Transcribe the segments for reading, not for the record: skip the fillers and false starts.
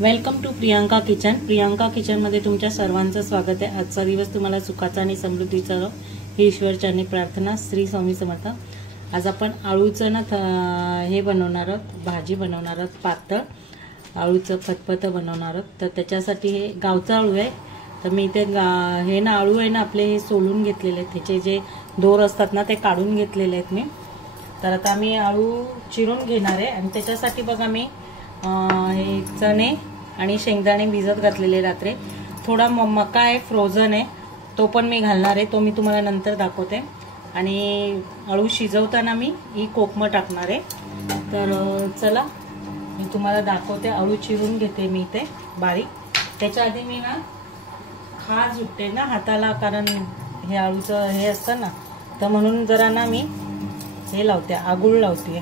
Welcome to Priyanka kitchen. Priyanka किचनमध्ये तुमच्या सर्वांचं स्वागत आहे। आजचा दिवस तुम्हाला सुखाचा आणि समृद्धीचा हो ही ईश्वरचरणी प्रार्थना। श्री स्वामी समर्थ। आज आपण आळूचं ना हे बनवणार आहोत, भाजी बनवणार आहोत, पातळ आळूचं फतफतं बनवणार आहोत। तर त्याच्यासाठी हे गावचा आळू आहे। तर मी इथे हे ना आळू आहे ना आपले हे सोलून घेतलेले आहेत, त्याचे जे दोर असतात ना ते काढून घेतलेले आहेत मी। तर आता मी आळू चिरून घेणार आहे आणि त्याच्यासाठी बघा मी हे चणे आणि शेंगदाणे भिजत घातलेले रात्री। थोडा मका आहे फ्रोझन आहे, तो पण मी घालणार आहे, तो मी तुम्हाला नंतर दाखवते। आणि आळू शिजवताना मी ही कोकम टाकणार आहे। तर चला मी तुम्हाला दाखवते। आळू चिरून घेते मी इथे बारीक। त्याच्या आधी मी ना खाज उठते ना हाताला, कारण हे आळूचं हे असतं ना, तर म्हणून जरा ना मी हे लावते, आगुळ लावते,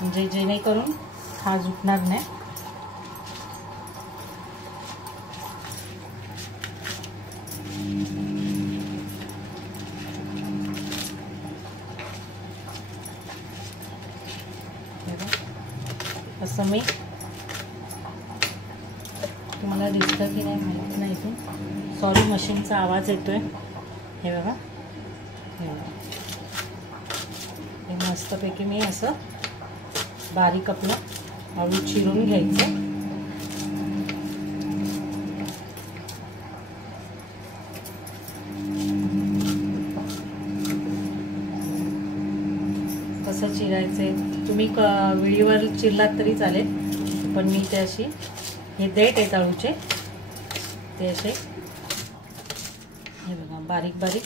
म्हणजे जेणेकरून खाज उठणार नाही। असं मी तुम्हाला दिसतं की नाही माहित नाही, इथून सॉरी मशीनचा आवाज येतोय। हे बघा, हे मस्तपैकी मी असं बारीक आपलं आळू चिरून घ्यायचं। कसं चिरायचंय तुम्ही व्हिडिओवर चिरलात तरी चालेल, पण मी ते अशी हे देठ आहेत आळूचे, ते असे हे बघा बारीक बारीक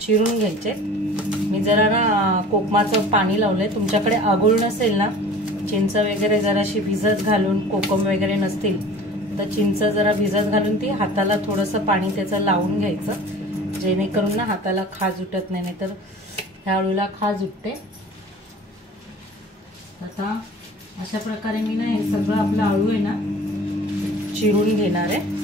चिरून घ्यायचे। मी जरा ना कोकमाचं पाणी लावलंय। तुमच्याकडे आगुळ नसेल ना, चिंच वगैरे जराशी भिजत घालून, कोकम वगैरे नसतील तर चिंच जरा भिजत घालून ती हाताला थोडंसं पाणी त्याचं लावून घ्यायचं, जेणेकरून ना हाताला खाज उठत नाही, नाहीतर ह्या आळूला खाज उठते। आता अशा प्रकारे मी ना हे सगळं आपलं आळू आहे ना चिरून घेणार आहे।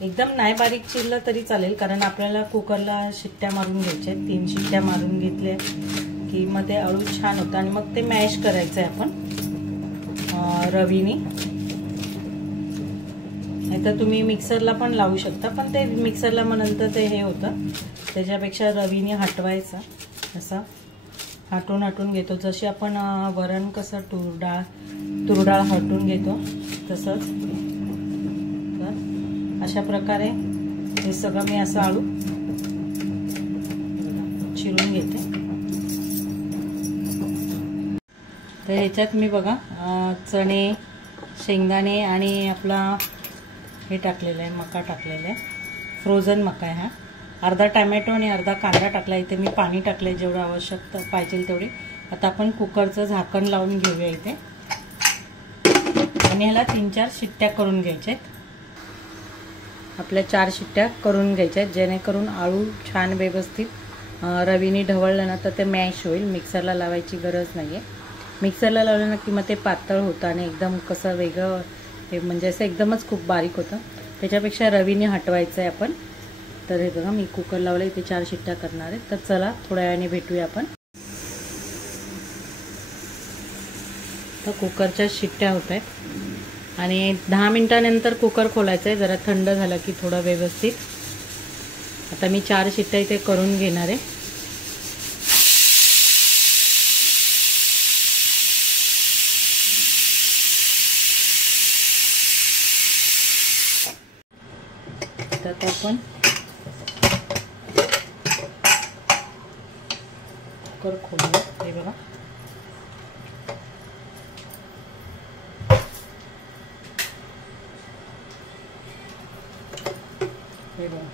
एकदम नाही बारीक चिरलं तरी चालेल, कारण आपल्याला कुकरला शिट्ट्या मारून घ्यायच्या, 3 शिट्ट्या मारून घेतल्या की मग ते आळू छान होतं। आणि मग ते मॅश करायचं आहे आपण रवीने, नाहीतर तुम्ही मिक्सरला पण लावू शकता, पण ते मिक्सरला मग नंतर ते हे होतं, त्याच्यापेक्षा रवीने हटवायचं। असं हटून हटून घेतो, जशी आपण वरण कसं तुरडाळ हटून घेतो तसंच। अशा प्रकारे हे सगळं मी असं आळू चिरून घेते। तर ह्याच्यात मी बघा चणे, शेंगदाणे आणि आपला हे टाकलेलं आहे, मका टाकलेला आहे, फ्रोझन मका आहे हा। अर्धा टोमॅटो आणि अर्धा कांदा टाकला। इथे मी पाणी टाकलंय जेवढं आवश्यक पाहिजे तेवढे। आता आपण कुकरचं झाकण लावून घेऊया इथे आणि ह्याला 3-4 शिट्ट्या करून घ्यायच्या आहेत। आपल्या 4 शिट्ट्या करून घ्यायच्या आहेत, जेणेकरून आळू छान व्यवस्थित रवीने ढवळलं ना तर ते मॅश होईल। मिक्सरला लावायची गरज नाही आहे, मिक्सरला लावलं ना की मग ते पातळ होतं आणि एकदम कसं वेगळं ते, म्हणजे असं एकदमच खूप बारीक होतं, त्याच्यापेक्षा रवीने हटवायचं आहे आपण। तर हे बघा मी कुकर लावलं, इथे 4 शिट्ट्या करणार आहे। तर चला थोड्या वेळाने भेटूया आपण। तर कुकरच्या शिट्ट्या होत आहेत आणि 10 मिनिटानंतर कुकर खोलायचं आहे, जरा थंड झालं की थोडं व्यवस्थित। आता मी 4 शिट्ट्या इथे करून घेणार आहे। आता आपण कुकर खोलूया, हे बघा हे बघा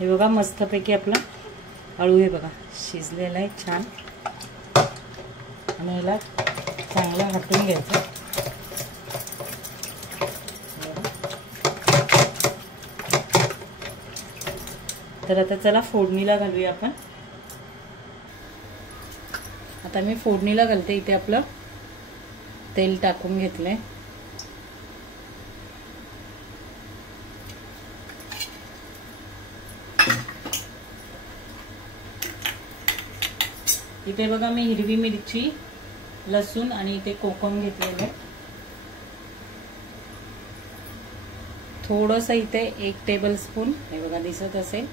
हे बघा मस्तपैकी आपला आळू हे बघा शिजलेला आहे छान. आणि याला चांगलं हटवून घ्यायचं. तर आता चला फोडणीला घालूया आपण. आता मी फोडणीला घालते. इथे आपलं तेल टाकून घेतलंय. इथे बघा मी हिरवी मिरची, लसूण आणि इथे कोकम घेतलेलं आहे. थोडंसं इथे 1 टेबलस्पून हे बघा दिसत असेल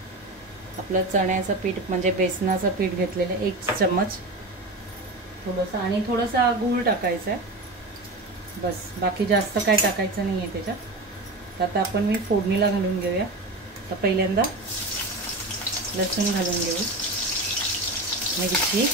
आपलं चण्याचं पीठ म्हणजे बेसनाचं पीठ घेतलेलं आहे 1 चम्मच थोडंसं. आणि थोडासा गूळ टाकायचा आहे बस. बाकी जास्त काय टाकायचं नाही आहे त्याच्यात. तर आता आपण मी फोडणीला घालून घेऊया. तर पहिल्यांदा लसूण घालून घेऊ, मिरची,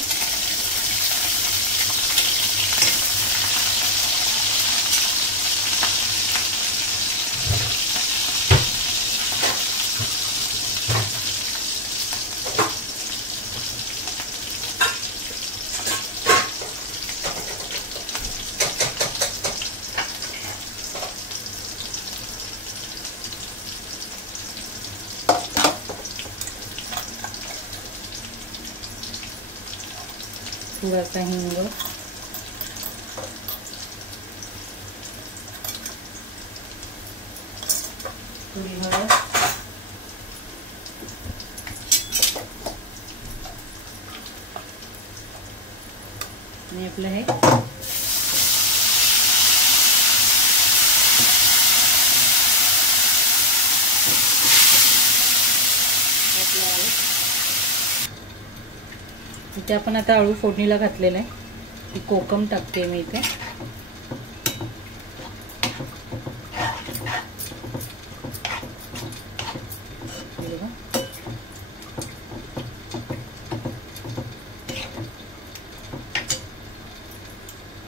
थोडासा हिंग, थोडी हळद, आणि आपलं हे इथे आपण आता आळू फोडणीला घातलेला आहे. कोकम टाकते मी इथे.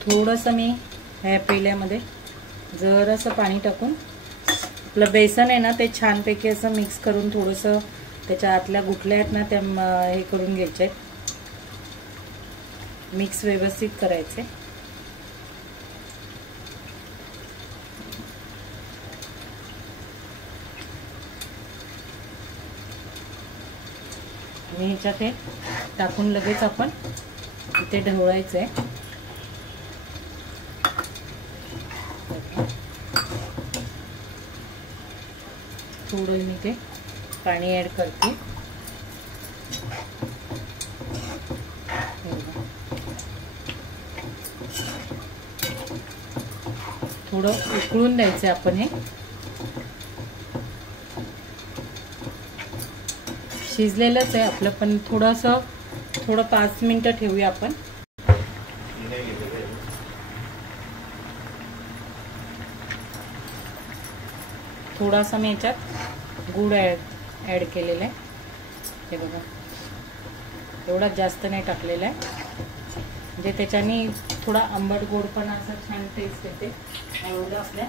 थोडंसं मी ह्या पेल्यामध्ये जरासं पाणी टाकून आपलं बेसन आहे ना ते छानपैकी असं मिक्स करून थोडंसं त्याच्या आतल्या गुठल्या आहेत ना त्या हे करून घ्यायचे आहेत. मिक्स व्यवस्थित करायचे. मी ह्याच्यात हे टाकून लगेच आपण इथे ढवळायचं आहे. थोडं मी ते पाणी ऍड करते. थोडं उकळून द्यायचं आपण. हे शिजलेलंच आहे आपलं पण थोडं 5 मिनिटं ठेवूया आपण. थोडासा मी याच्यात गूळ ऍड केलेला आहे. हे बघा एवढा जास्त नाही टाकलेला आहे म्हणजे त्याच्याने थोडा आंबट गोडपणा असं छान टेस्ट येते. एवढं आपल्या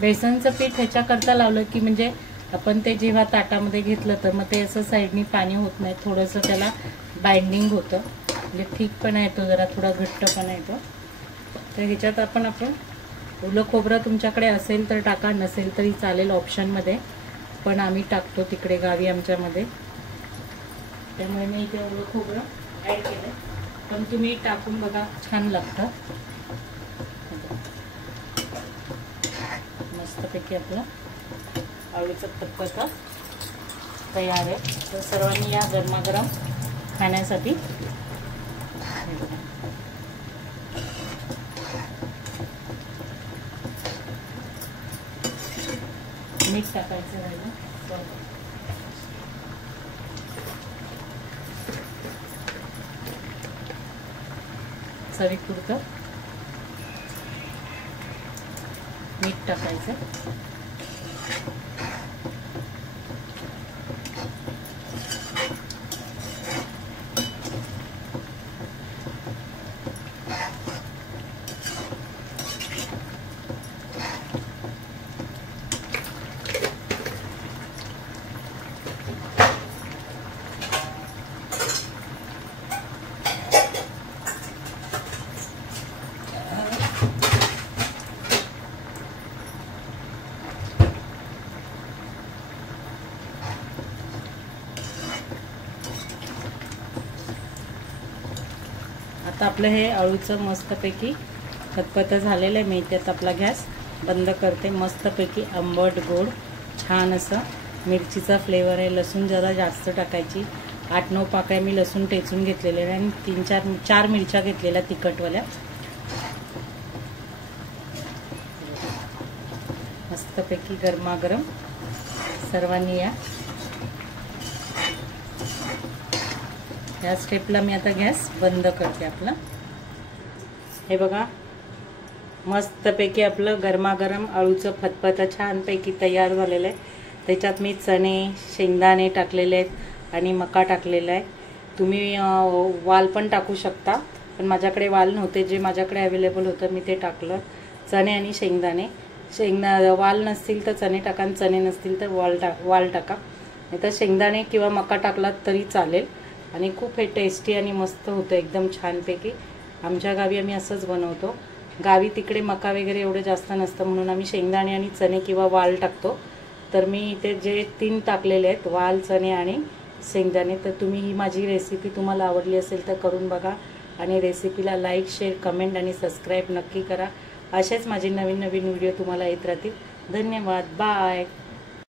बेसनचं पीठ ह्याच्याकरता लावलं की म्हणजे आपण ते जेव्हा ताटामध्ये घेतलं तर मग ते असं साईडनी पाणी होत नाही. थोडंसं त्याला बाइंडिंग होतं म्हणजे ठीकपणा येतो, जरा थोडा घट्टपणा येतो. तर ह्याच्यात आपण ओलं खोबरं तुमच्याकडे असेल तर टाका, नसेल तरी चालेल ऑप्शनमध्ये. पण आम्ही टाकतो तिकडे गावी आमच्यामध्ये, त्यामुळे मी इथे ओलं खोबरं ॲड केलं. पण तुम्ही टाकून बघा छान लागतं. मस्तपैकी आपलं आळूचं तत्परता तयार आहे. तर सर्वांनी या गरमागरम खाण्यासाठी. मीठ टाकायचं राहिलं चवीपुरतं मीठ टाकायचं. आता आपलं हे अळूचं मस्तपैकी खतखतं झालेलं आहे. मी त्यात आपला गॅस बंद करते. मस्तपैकी आंबट गोड छान असं मिरचीचा फ्लेवर आहे. लसूण जरा जास्त टाकायची. 8-9 पाकळ्या मी लसूण टेचून घेतलेले आहे आणि 3-4 मिरच्या घेतलेल्या तिखटवाल्या. मस्तपैकी गरमागरम सर्वांनी या स्टेपला मी आता गॅस बंद करते आपला. हे बघा मस्तपैकी आपलं गरमागरम अळूचं फतफतं छानपैकी तयार झालेलं आहे. त्याच्यात मी चणे शेंगदाणे टाकलेले आहेत आणि मका टाकलेला आहे. तुम्ही वाल पण टाकू शकता, पण माझ्याकडे वाल नव्हते. जे माझ्याकडे अवेलेबल होतं मी ते टाकलं. चणे आणि शेंगदाणे. वाल नसतील तर चणे टाका आणि चणे नसतील तर वाल टाका. नाही तर शेंगदाणे किंवा मका टाकलात तरी चालेल. आणि खूप हे टेस्टी आणि मस्त होतं एकदम छानपैकी. आमच्या गावी आम्ही असंच बनवतो. गावी तिकडे मका वगैरे एवढं जास्त नसतं म्हणून आम्ही शेंगदाणे आणि चणे किंवा वाल टाकतो. तर मी इथे जे 3 टाकलेले आहेत वाल, चणे आणि शेंगदाणे. तर तुम्ही ही माझी रेसिपी तुम्हाला आवडली असेल तर करून बघा आणि रेसिपीला लाईक, शेअर, कमेंट आणि सबस्क्राईब नक्की करा. असेच माझे नवीन व्हिडिओ तुम्हाला येत राहतील. धन्यवाद. बाय.